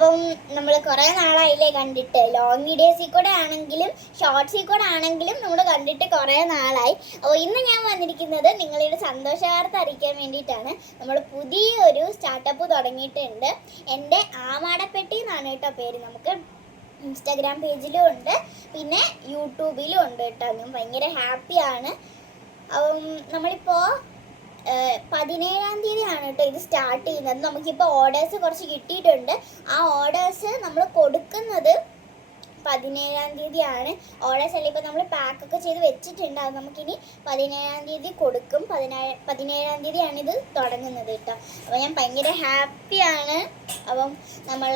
അപ്പം നമ്മൾ കുറേ നാളായില്ലേ കണ്ടിട്ട്. ലോങ് വീഡിയോസിൽ കൂടെ ആണെങ്കിലും ഷോർട്സിൽ കൂടെ ആണെങ്കിലും നമ്മൾ കണ്ടിട്ട് കുറേ നാളായി. അപ്പോൾ ഇന്ന് ഞാൻ വന്നിരിക്കുന്നത് നിങ്ങളുടെ സന്തോഷവാർത്ത അറിയിക്കാൻ വേണ്ടിയിട്ടാണ്. നമ്മൾ പുതിയൊരു സ്റ്റാർട്ടപ്പ് തുടങ്ങിയിട്ടുണ്ട്. എന്റെ ആമാടപ്പെട്ടി എന്നാണ് കേട്ടോ പേര്. നമുക്ക് ഇൻസ്റ്റാഗ്രാം പേജിലും ഉണ്ട്. പിന്നെ യൂട്യൂബിലും ഉണ്ട് കേട്ടോ. ഞാൻ ഭയങ്കര ഹാപ്പിയാണ് നമ്മളിപ്പോൾ പതിനേഴാം തീയതിയാണ് കേട്ടോ ഇത് സ്റ്റാർട്ട് ചെയ്യുന്നത്. നമുക്കിപ്പോൾ ഓർഡേഴ്സ് കുറച്ച് കിട്ടിയിട്ടുണ്ട്. ആ ഓർഡേഴ്സ് നമ്മൾ കൊടുക്കുന്നത് പതിനേഴാം തീയതിയാണ്. ഓർഡർ എല്ലാം ഇപ്പോൾ നമ്മൾ പാക്കൊക്കെ ചെയ്ത് വെച്ചിട്ടുണ്ട്. അത് നമുക്കിനി പതിനേഴാം തീയതി കൊടുക്കും. പതിനേഴ് പതിനേഴാം തീയതിയാണ് ഇത് തുടങ്ങുന്നത് കേട്ടോ. അപ്പോൾ ഞാൻ ഭയങ്കര ഹാപ്പിയാണ് അപ്പം നമ്മൾ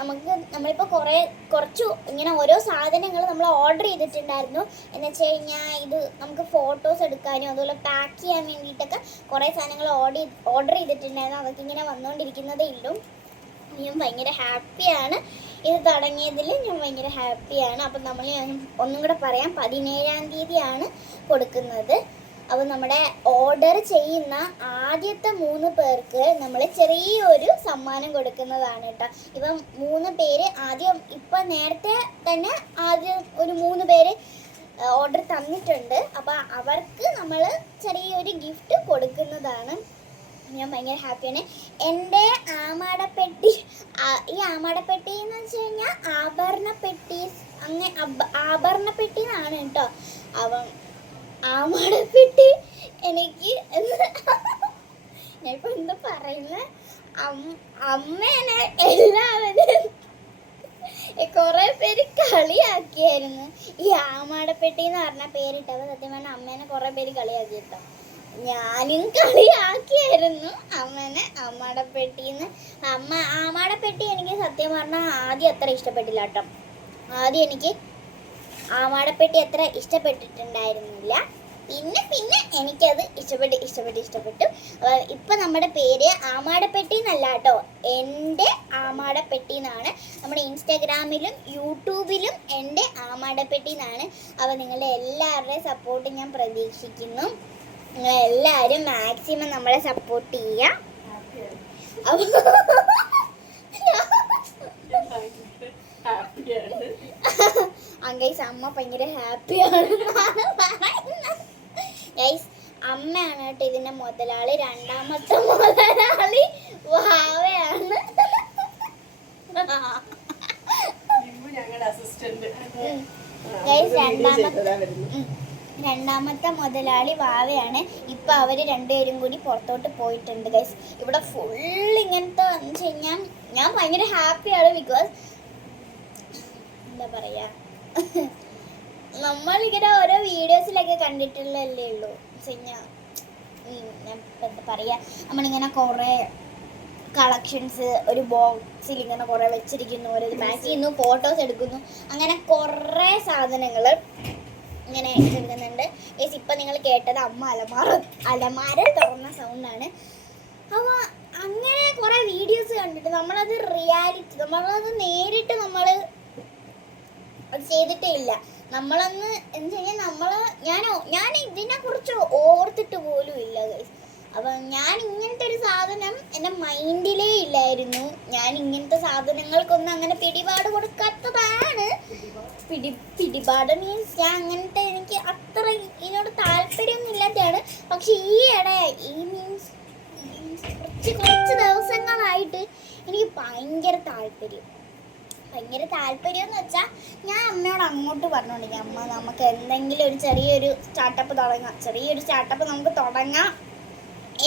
നമുക്ക് നമ്മളിപ്പോൾ കുറേ കുറച്ച് ഇങ്ങനെ ഓരോ സാധനങ്ങൾ നമ്മൾ ഓർഡർ ചെയ്തിട്ടുണ്ടായിരുന്നു. എന്ന് വെച്ച് കഴിഞ്ഞാൽ ഇത് നമുക്ക് ഫോട്ടോസ് എടുക്കാനും അതുപോലെ പാക്ക് ചെയ്യാൻ വേണ്ടിയിട്ടൊക്കെ കുറേ സാധനങ്ങൾ ഓർഡർ ഓർഡർ ചെയ്തിട്ടുണ്ടായിരുന്നു. അതൊക്കെ ഇങ്ങനെ വന്നുകൊണ്ടിരിക്കുന്നതേ ഉള്ളൂ. ഞാൻ ഭയങ്കര ഹാപ്പിയാണ് ഇത് തുടങ്ങിയതിൽ ഞാൻ ഭയങ്കര ഹാപ്പിയാണ് അപ്പം നമ്മൾ ഞാൻ ഒന്നും കൂടെ പറയാം. പതിനേഴാം തീയതിയാണ് കൊടുക്കുന്നത്. അപ്പോൾ നമ്മുടെ ഓർഡർ ചെയ്യുന്ന ആദ്യത്തെ മൂന്ന് പേർക്ക് നമ്മൾ ചെറിയൊരു സമ്മാനം കൊടുക്കുന്നതാണ് കേട്ടോ ഇപ്പം മൂന്ന് പേര് ആദ്യം ഇപ്പം നേരത്തെ തന്നെ ആദ്യം ഒരു മൂന്ന് പേര് ഓർഡർ തന്നിട്ടുണ്ട്. അപ്പോൾ അവർക്ക് നമ്മൾ ചെറിയൊരു ഗിഫ്റ്റ് കൊടുക്കുന്നതാണ്. ഞാൻ ഭയങ്കര ഹാപ്പിയാണ് എന്റെ ആമാടപ്പെട്ടി ഈ ആമാടപ്പെട്ടി എന്ന് വെച്ച് കഴിഞ്ഞാൽ ആഭരണപ്പെട്ടി അങ്ങനെ ആഭരണ ആഭരണപ്പെട്ടി എന്നാണ് കേട്ടോ. അവൻ ആമാടപ്പെട്ടി എനിക്ക് ഞാനിപ്പോൾ എന്താ പറയുന്നത് അമ്മേനെ എല്ലാവരും കുറെ പേര് കളിയാക്കിയായിരുന്നു. ഈ ആമാടപ്പെട്ടി എന്ന് പറഞ്ഞ പേരിട്ടപ്പോൾ സത്യം പറഞ്ഞാൽ അമ്മേനെ കുറെ പേര് കളിയാക്കി കേട്ടോ. ഞാനും കളിയാക്കിയായിരുന്നു. അമ്മനെ അമ്മയുടെ പെട്ടിന്ന് അമ്മ അമ്മയുടെ പെട്ടി എനിക്ക് സത്യം പറഞ്ഞാൽ ആദ്യം അത്ര ഇഷ്ടപ്പെട്ടില്ല കേട്ടോ. ആദ്യം എനിക്ക് ആമാടപ്പെട്ടി അത്ര ഇഷ്ടപ്പെട്ടിട്ടുണ്ടായിരുന്നില്ല. പിന്നെ പിന്നെ എനിക്കത് ഇഷ്ടപ്പെട്ട് ഇഷ്ടപ്പെട്ട് ഇഷ്ടപ്പെട്ടു. അപ്പൊ ഇപ്പൊ നമ്മുടെ പേര് ആമാടപ്പെട്ടി എന്നല്ല കേട്ടോ. എന്റെ ആമാടപ്പെട്ടി എന്നാണ് നമ്മുടെ ഇൻസ്റ്റാഗ്രാമിലും യൂട്യൂബിലും എന്റെ ആമാടപ്പെട്ടി എന്നാണ് അപ്പോൾ നിങ്ങളുടെ എല്ലാവരുടെയും സപ്പോർട്ട് ഞാൻ പ്രതീക്ഷിക്കുന്നു. നിങ്ങൾ എല്ലാവരും മാക്സിമം നമ്മളെ സപ്പോർട്ട് അപ്പോൾ ഗൈസ് അമ്മ ഭയങ്കര ഹാപ്പിയാണ് ഗൈസ് അമ്മയാണ് കേട്ടോ ഇതിന്റെ മുതലാളി. രണ്ടാമത്തെ മുതലാളി വാവയാണ്. ഉം. രണ്ടാമത്തെ. രണ്ടാമത്തെ മുതലാളി വാവയാണ്. ഇപ്പൊ അവർ രണ്ടുപേരും കൂടി പുറത്തോട്ട് പോയിട്ടുണ്ട് ഗൈസ് ഇവിടെ ഫുൾ ഇങ്ങനത്തെ വന്നു കഴിഞ്ഞാൽ ഞാൻ ഭയങ്കര ഹാപ്പിയാണ് ബിക്കോസ് എന്താ പറയാ? നമ്മളിങ്ങനെ ഓരോ വീഡിയോസിലൊക്കെ കണ്ടിട്ടുള്ളതല്ലേ ഉള്ളൂ. ഞാൻ എന്താ പറയാ? നമ്മളിങ്ങനെ കുറേ കളക്ഷൻസ് ഒരു ബോക്സിൽ ഇങ്ങനെ കുറേ വെച്ചിരിക്കുന്നു ഓരോ പാക്ക് ചെയ്യുന്നു ഫോട്ടോസ് എടുക്കുന്നു. അങ്ങനെ കുറേ സാധനങ്ങൾ ഇങ്ങനെ എടുക്കുന്നുണ്ട് ഏസ് ഇപ്പം നിങ്ങൾ കേട്ടത് അമ്മ അലമാറ അലമാര തുറന്ന സൗണ്ടാണ് അപ്പോൾ അങ്ങനെ കുറേ വീഡിയോസ് കണ്ടിട്ട് നമ്മളത് റിയാലിറ്റി നമ്മളത് നേരിട്ട് നമ്മൾ അത് ചെയ്തിട്ടേ ഇല്ല. നമ്മളന്ന് എന്ന് വെച്ചാൽ നമ്മൾ ഞാൻ ഞാൻ ഇതിനെ കുറിച്ച് ഓർത്തിട്ട് പോലും ഇല്ല അപ്പം ഞാൻ ഇങ്ങനത്തെ ഒരു സാധനം എന്റെ മൈൻഡിലേ ഇല്ലായിരുന്നു. ഞാൻ ഇങ്ങനത്തെ സാധനങ്ങൾക്കൊന്നും അങ്ങനെ പിടിപാട് കൊടുക്കാത്തതാണ് പിടി പിടിപാട് മീൻസ് ഞാൻ അങ്ങനത്തെ എനിക്ക് അത്ര ഇതിനോട് താല്പര്യമൊന്നും ഇല്ലാത്തതാണ് പക്ഷെ ഈ ഇട ഈ മീൻസ് കുറച്ച് കുറച്ച് ദിവസങ്ങളായിട്ട് എനിക്ക് ഭയങ്കര താല്പര്യം. ഭയങ്കര താല്പര്യം എന്ന് വെച്ചാൽ ഞാൻ അമ്മയോട് അങ്ങോട്ട് പറഞ്ഞോണ്ടിരിക്കും. അമ്മ നമുക്ക് എന്തെങ്കിലും ഒരു ചെറിയൊരു സ്റ്റാർട്ടപ്പ് തുടങ്ങാം. ചെറിയൊരു സ്റ്റാർട്ടപ്പ് നമുക്ക് തുടങ്ങാം.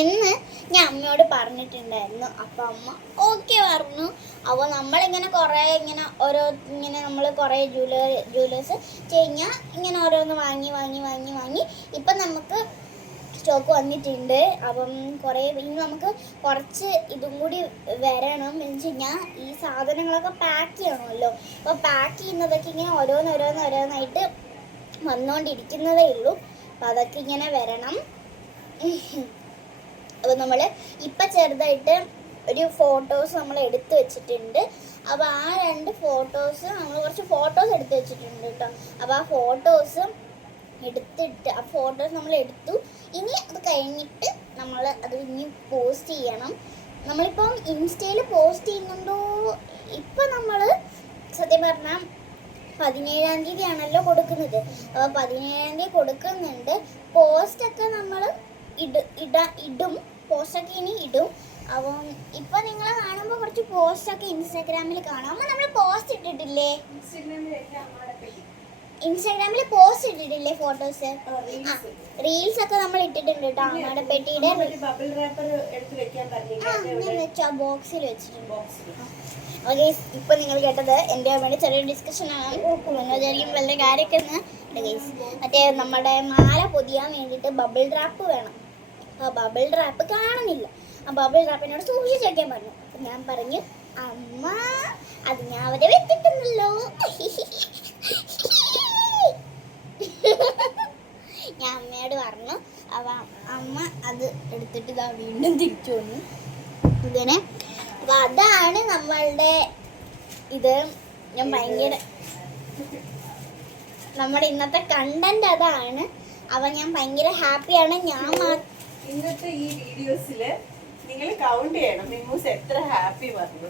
എന്ന് ഞാൻ അമ്മയോട് പറഞ്ഞിട്ടുണ്ടായിരുന്നു. അപ്പം അമ്മ ഓക്കെ പറഞ്ഞു. അപ്പോൾ നമ്മളിങ്ങനെ കുറേ ഇങ്ങനെ ഓരോ ഇങ്ങനെ നമ്മൾ കുറേ ജ്വല്ലറി ജ്വല്ലേഴ്സ് കഴിഞ്ഞാൽ ഇങ്ങനെ ഓരോന്ന് വാങ്ങി വാങ്ങി വാങ്ങി വാങ്ങി ഇപ്പം നമുക്ക് സ്റ്റോക്ക് വന്നിട്ടുണ്ട്. അപ്പം കുറേ ഇനി നമുക്ക് കുറച്ച് ഇതും കൂടി വരണം. എന്ന് വെച്ച് കഴിഞ്ഞാൽ ഈ സാധനങ്ങളൊക്കെ പാക്ക് ചെയ്യണമല്ലോ. അപ്പോൾ പാക്ക് ചെയ്യുന്നതൊക്കെ ഇങ്ങനെ ഓരോന്ന് ഓരോന്ന് ഓരോന്നായിട്ട് വന്നുകൊണ്ടിരിക്കുന്നതേ ഉള്ളൂ. അപ്പോൾ അതൊക്കെ ഇങ്ങനെ വരണം. അപ്പോൾ നമ്മൾ ഇപ്പം ചെറുതായിട്ട് ഒരു ഫോട്ടോസ് നമ്മൾ എടുത്തു വെച്ചിട്ടുണ്ട്. അപ്പോൾ ആ രണ്ട് ഫോട്ടോസ് നമ്മൾ കുറച്ച് ഫോട്ടോസ് എടുത്ത് വെച്ചിട്ടുണ്ട് കേട്ടോ. അപ്പോൾ ആ ഫോട്ടോസ് എടുത്തിട്ട് ആ ഫോട്ടോസ് നമ്മൾ എടുത്തു. ഇനി അത് കഴിഞ്ഞിട്ട് നമ്മൾ അത് ഇനി പോസ്റ്റ് ചെയ്യണം. നമ്മളിപ്പം ഇൻസ്റ്റയിൽ പോസ്റ്റ് ചെയ്യുന്നുണ്ടോ? ഇപ്പം പതിനേഴാം തീയതി ആണല്ലോ കൊടുക്കുന്നത്. അപ്പോൾ പതിനേഴാം തീയതി കൊടുക്കുന്നുണ്ട്. പോസ്റ്റൊക്കെ നമ്മൾ ഇട ഇടും. പോസ്റ്റൊക്കെ ഇനി ഇടും. അപ്പം ഇപ്പൊ നിങ്ങൾ കാണുമ്പോൾ കുറച്ച് പോസ്റ്റൊക്കെ ഇൻസ്റ്റാഗ്രാമിൽ കാണാം. അമ്മ നമ്മൾ പോസ്റ്റ് ഇട്ടിട്ടില്ലേ? ഇൻസ്റ്റഗ്രാമിൽ പോസ്റ്റ് ഇട്ടിട്ടില്ലേ ഫോട്ടോസ്? റീൽസ് ഒക്കെ നമ്മൾ ഇട്ടിട്ടുണ്ട് കേട്ടോ അമ്മയുടെ പെട്ടിയുടെ ബോക്സിൽ വെച്ചിട്ടുണ്ട്. ഓക്കെ ഇപ്പൊ നിങ്ങൾ കേട്ടത് എന്റെ അമ്മയുടെ ചെറിയ ഡിസ്കഷൻ ആണ്. നിങ്ങൾ വിചാരിക്കും വളരെ കാര്യമൊക്കെ എന്ന് മറ്റേ നമ്മുടെ മാല പൊതിയാൻ വേണ്ടിയിട്ട് ബബിൾ ഡ്രാപ്പ് വേണം. അപ്പോൾ ബബിൾ റാപ്പ് കാണുന്നില്ല. ആ ബബിൾ ഡ്രാപ്പിനോട് സൂക്ഷിച്ച് വയ്ക്കാൻ പറഞ്ഞു. അപ്പം ഞാൻ പറഞ്ഞു അമ്മ അത് ഞാൻ അവരെ വെച്ചിട്ടുണ്ടല്ലോ. ഞാൻ അമ്മയോട് പറഞ്ഞു അവ അമ്മ അത് എടുത്തിട്ട് ഇതാ വീണ്ടും തിരിച്ചു വന്നു. ഇങ്ങനെ. അപ്പം അതാണ് നമ്മളുടെ ഇത്. ഞാൻ ഭയങ്കര നമ്മുടെ ഇന്നത്തെ കണ്ടന്റ് അതാണ്. അവ ഞാൻ ഭയങ്കര ഹാപ്പിയാണ് ഞാൻ മാ- ഇന്നത്തെ ഈ വീഡിയോസിൽ നിങ്ങൾ കൗണ്ട് ചെയ്യണം. മിമ്മൂസ് എത്ര ഹാപ്പി പറഞ്ഞു.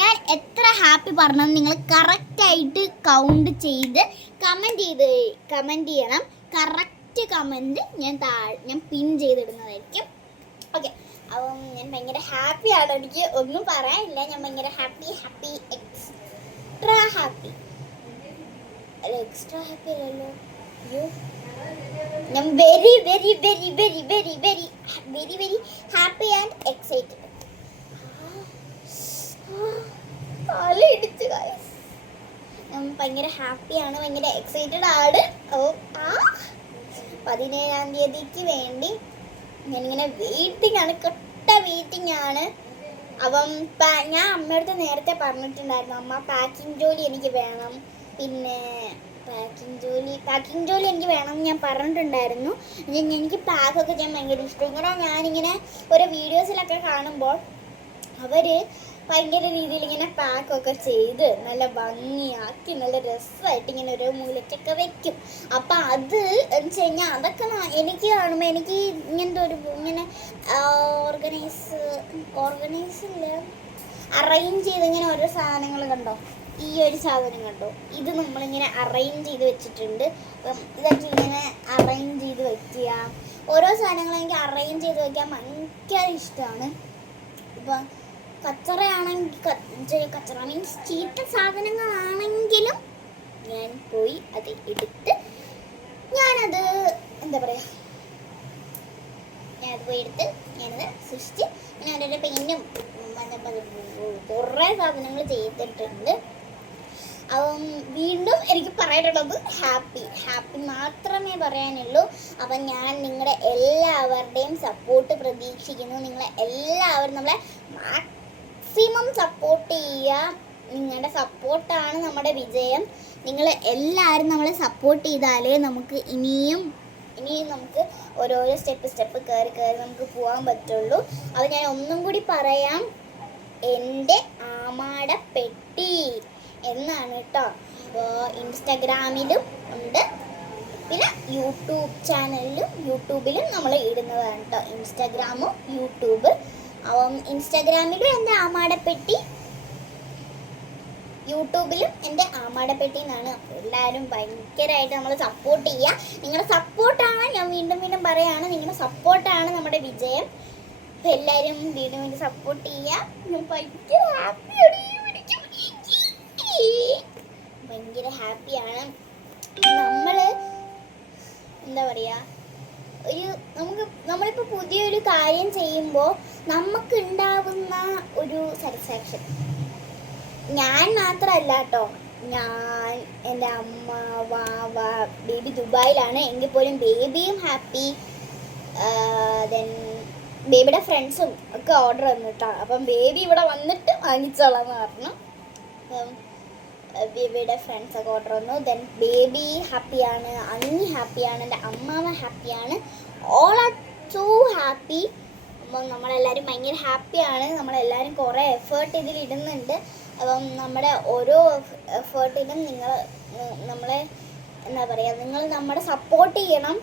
ഞാൻ എത്ര ഹാപ്പി പറഞ്ഞു നിങ്ങൾ കറക്റ്റ് ആയിട്ട് കൗണ്ട് ചെയ്ത് കമന്റ് ചെയ്ത് കമന്റ് ചെയ്യണം. കറക്റ്റ് കമന്റ് ഞാൻ താഴെ ഞാൻ പിൻ ചെയ്തിടുന്നതായിരിക്കും. ഓക്കെ അപ്പം ഞാൻ ഭയങ്കര ഹാപ്പിയാണ് എനിക്ക് ഒന്നും പറയാനില്ല. ഞാൻ ഭയങ്കര ഹാപ്പി ഹാപ്പി എക്സ്ട്രാ ഹാപ്പി അല്ല എക്സ്ട്രാ ഹാപ്പി അല്ലല്ലോ. അയ്യോ. ഞാൻ very very very very very very very very happy and excited ഭയങ്കര ഹാപ്പിയാണ് ഭയങ്കര എക്സൈറ്റഡ് ആണ്. ഓ ആ. പതിനേഴാം തീയതിക്ക് വേണ്ടി ഞാനിങ്ങനെ വെയിറ്റിംഗ് ആണ് കൊട്ട വെയിറ്റിംഗ് ആണ്. അപ്പം ഞാൻ അമ്മയടുത്ത് നേരത്തെ പറഞ്ഞിട്ടുണ്ടായിരുന്നു അമ്മ പാക്കിംഗ് ജോലി എനിക്ക് വേണം. പിന്നെ പാക്കിംഗ് ജോലി പാക്കിംഗ് ജോലി എനിക്ക് വേണം എന്ന് ഞാൻ പറഞ്ഞിട്ടുണ്ടായിരുന്നു. എനിക്ക് പാക്കൊക്കെ ചെയ്യാൻ ഭയങ്കര ഇഷ്ടം. ഇങ്ങനെ ഞാനിങ്ങനെ ഓരോ വീഡിയോസിലൊക്കെ കാണുമ്പോൾ അവർ ഭയങ്കര രീതിയിൽ ഇങ്ങനെ പാക്കൊക്കെ ചെയ്ത് നല്ല ഭംഗിയാക്കി നല്ല രസമായിട്ട് ഇങ്ങനെ ഓരോ മൂലക്കൊക്കെ വെക്കും. അപ്പം അത് എന്ന് വെച്ച് കഴിഞ്ഞാൽ അതൊക്കെ എനിക്ക് കാണുമ്പോൾ എനിക്ക് ഇങ്ങനത്തെ ഒരു ഇങ്ങനെ ഓർഗനൈസ് ഓർഗനൈസ് ഇല്ല. അറേഞ്ച് ചെയ്ത് ഇങ്ങനെ ഓരോ സാധനങ്ങൾ കണ്ടോ? ഈ ഒരു സാധനം കണ്ടോ ഇത് നമ്മളിങ്ങനെ അറേഞ്ച് ചെയ്ത് വെച്ചിട്ടുണ്ട് ഇതൊക്കെ ഇങ്ങനെ അറേഞ്ച് ചെയ്ത് വെക്കുക ഓരോ സാധനങ്ങളും എനിക്ക് അറേഞ്ച് ചെയ്ത് വെക്കാൻ ഭയങ്കര ഇഷ്ടമാണ് ഇപ്പം കച്ചറയാണെങ്കിൽ കച്ചറ മീൻസ് ചീത്ത സാധനങ്ങളാണെങ്കിലും ഞാൻ പോയി അത് എടുത്ത് ഞാനത് എന്താ പറയുക ഞാനത് പോയി എടുത്ത് ഞാനത് സൃഷ്ടിച്ച് ഞാൻ അവരുടെ പെയിന്റും കുറേ സാധനങ്ങൾ ചെയ്തിട്ടുണ്ട് വീണ്ടും എനിക്ക് പറയാനുള്ളത് ഹാപ്പി. ഹാപ്പി മാത്രമേ പറയാനുള്ളൂ. അപ്പം ഞാൻ നിങ്ങളുടെ എല്ലാവരുടെയും സപ്പോർട്ട് പ്രതീക്ഷിക്കുന്നു. നിങ്ങളെ എല്ലാവരും നമ്മളെ മാക്സിമം സപ്പോർട്ട് ചെയ്യുക. നിങ്ങളുടെ സപ്പോർട്ടാണ് നമ്മുടെ വിജയം. നിങ്ങൾ എല്ലാവരും നമ്മളെ സപ്പോർട്ട് ചെയ്താലേ നമുക്ക് ഇനിയും ഇനിയും നമുക്ക് ഓരോരോ സ്റ്റെപ്പ് സ്റ്റെപ്പ് കയറി കയറി നമുക്ക് പോകാൻ പറ്റുള്ളൂ. അത് ഞാൻ ഒന്നും കൂടി പറയാം. എന്റെ ആമാട പെട്ടി എന്നാണ് കേട്ടോ. ഇൻസ്റ്റഗ്രാമിലും ഉണ്ട്. പിന്നെ യൂട്യൂബ് ചാനലിലും യൂട്യൂബിലും നമ്മൾ ഇടുന്നതാണ് കേട്ടോ. ഇൻസ്റ്റാഗ്രാമും യൂട്യൂബ്. അപ്പം ഇൻസ്റ്റാഗ്രാമിലും എന്റെ ആമാടപ്പെട്ടി യൂട്യൂബിലും എന്റെ ആമാടപ്പെട്ടി എന്നാണ്. എല്ലാവരും ഭയങ്കരമായിട്ട് നമ്മൾ സപ്പോർട്ട് ചെയ്യുക. നിങ്ങളുടെ സപ്പോർട്ടാണ് ഞാൻ വീണ്ടും വീണ്ടും പറയുകയാണ് നിങ്ങളുടെ സപ്പോർട്ടാണ് നമ്മുടെ വിജയം. എല്ലാവരും വീണ്ടും വീണ്ടും സപ്പോർട്ട് ചെയ്യുക. ഭയങ്കര ഹാപ്പിയാണ് ഭയങ്കര ഹാപ്പിയാണ്. നമ്മൾ എന്താ പറയുക ഒരു നമുക്ക് നമ്മളിപ്പോ പുതിയൊരു കാര്യം ചെയ്യുമ്പോൾ നമുക്ക് ഉണ്ടാവുന്ന ഒരു സാറ്റിസ്ഫാക്ഷൻ ഞാൻ മാത്രമല്ല കേട്ടോ ഞാൻ എന്റെ അമ്മ വാവ ബേബി ദുബായിലാണ്. എങ്കിൽ പോലും ബേബിയും ഹാപ്പി ദെൻ ബേബിയുടെ ഫ്രണ്ട്സും ഒക്കെ ഓർഡർ വന്നിട്ടാണ് അപ്പം ബേബി ഇവിടെ വന്നിട്ട് വാങ്ങിച്ചോളാം എന്ന് പറഞ്ഞു ബേബിയുടെ ഫ്രണ്ട്സൊക്കെ ഓർഡർ വന്നു. ദെൻ ബേബി ഹാപ്പിയാണ് അന്നി ഹാപ്പിയാണ് എന്റെ അമ്മാവ ഹാപ്പിയാണ് ഓൾ ആർ സോ ഹാപ്പി അപ്പം നമ്മളെല്ലാവരും ഭയങ്കര ഹാപ്പിയാണ് നമ്മളെല്ലാവരും കുറേ എഫേർട്ട് ഇതിൽ ഇടുന്നുണ്ട്. അപ്പം നമ്മുടെ ഓരോ എഫേർട്ടിനും നിങ്ങൾ നമ്മളെ എന്താ പറയുക നിങ്ങൾ നമ്മുടെ സപ്പോർട്ട് ചെയ്യണം.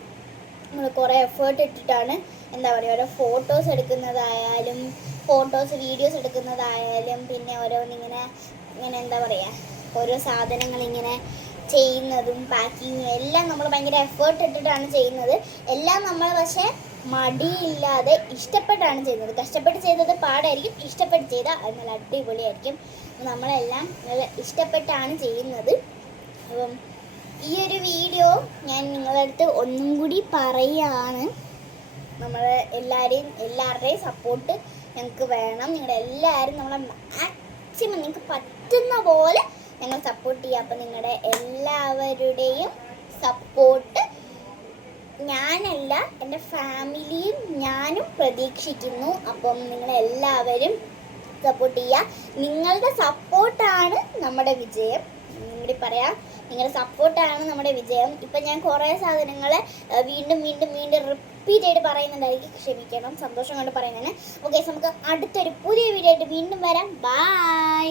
നമ്മൾ കുറേ എഫേർട്ട് ഇട്ടിട്ടാണ് എന്താ പറയുക ഓരോ ഫോട്ടോസ് എടുക്കുന്നതായാലും ഫോട്ടോസ് വീഡിയോസ് എടുക്കുന്നതായാലും പിന്നെ ഓരോന്നിങ്ങനെ ഇങ്ങനെ എന്താ പറയുക ഓരോ സാധനങ്ങൾ ഇങ്ങനെ ചെയ്യുന്നതും പാക്കിങ്ങും എല്ലാം നമ്മൾ ഭയങ്കര എഫേർട്ട് ഇട്ടിട്ടാണ് ചെയ്യുന്നത്. എല്ലാം നമ്മൾ പക്ഷേ മടിയില്ലാതെ ഇഷ്ടപ്പെട്ടാണ് ചെയ്യുന്നത്. കഷ്ടപ്പെട്ട് ചെയ്തത് പാടായിരിക്കും ഇഷ്ടപ്പെട്ട് ചെയ്താൽ അത് നല്ല അടിപൊളിയായിരിക്കും. നമ്മളെല്ലാം നല്ല ഇഷ്ടപ്പെട്ടാണ് ചെയ്യുന്നത്. അപ്പം ഈ ഒരു വീഡിയോ ഞാൻ നിങ്ങളുടെ അടുത്ത് ഒന്നും കൂടി പറയുകയാണ്. നമ്മൾ എല്ലാവരെയും എല്ലാവരുടെയും സപ്പോർട്ട് ഞങ്ങൾക്ക് വേണം. നിങ്ങളുടെ എല്ലാവരും നമ്മളെ മാക്സിമം നിങ്ങൾക്ക് പറ്റുന്ന പോലെ ഞങ്ങൾ സപ്പോർട്ട് ചെയ്യുക. അപ്പം നിങ്ങളുടെ എല്ലാവരുടെയും സപ്പോർട്ട് ഞാനല്ല എന്റെ ഫാമിലിയും ഞാനും പ്രതീക്ഷിക്കുന്നു. അപ്പം നിങ്ങളെല്ലാവരും സപ്പോർട്ട് ചെയ്യുക. നിങ്ങളുടെ സപ്പോർട്ടാണ് നമ്മുടെ വിജയം. ഇവിടെ പറയാം. നിങ്ങളുടെ സപ്പോർട്ടാണ് നമ്മുടെ വിജയം. ഇപ്പം ഞാൻ കുറേ സാധനങ്ങൾ വീണ്ടും വീണ്ടും വീണ്ടും റിപ്പീറ്റ് ആയിട്ട് പറയുന്നുണ്ടായിരിക്കും. ക്ഷമിക്കണം. സന്തോഷം കൊണ്ട് പറയുന്നതിന് ഓക്കെ നമുക്ക് അടുത്തൊരു പുതിയ വീഡിയോ ആയിട്ട് വീണ്ടും വരാം. ബൈ